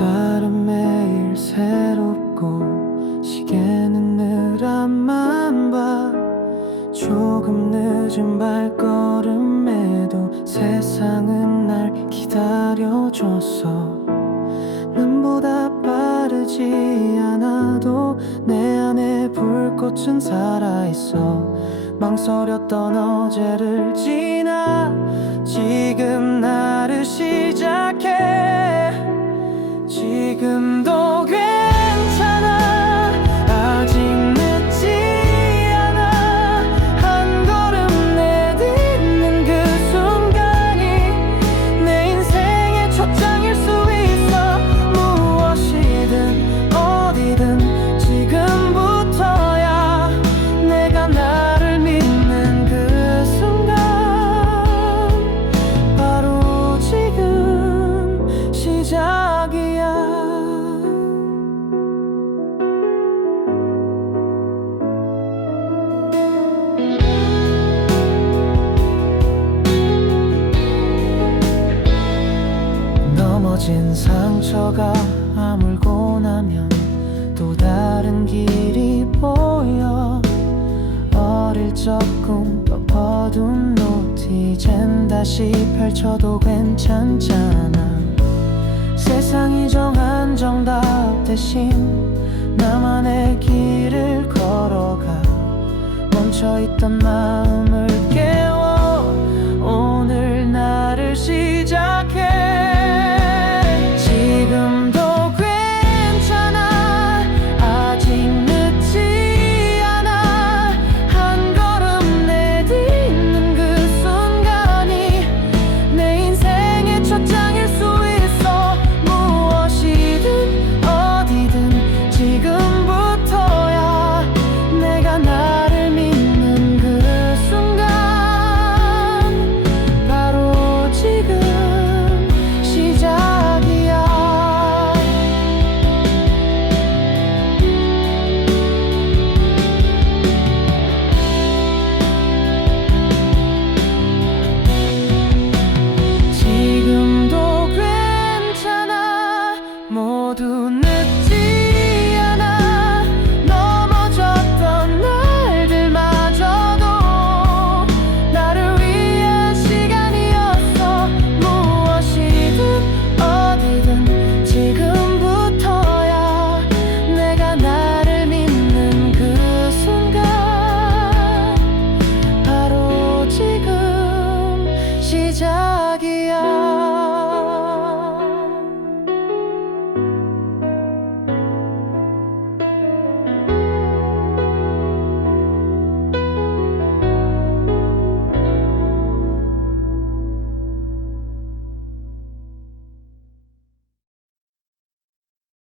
난 매일 새롭고 시계는 늘 앞만 봐. 조금 늦은 발걸음에도 세상은 날 기다려줬어. 남보다 빠르지 않아도 내 안에 불꽃은 살아있어. 망설였던 어제를 지나 시작이야. 넘어진 상처가 아물고 나면 또 다른 길이 보여. 어릴 적꿈 덮어둔 노트 이젠 다시 펼쳐도 괜찮잖아 세상이 정한 정답 대신 나만의 길을 걸어가 멈춰있던 마음 모두 늦지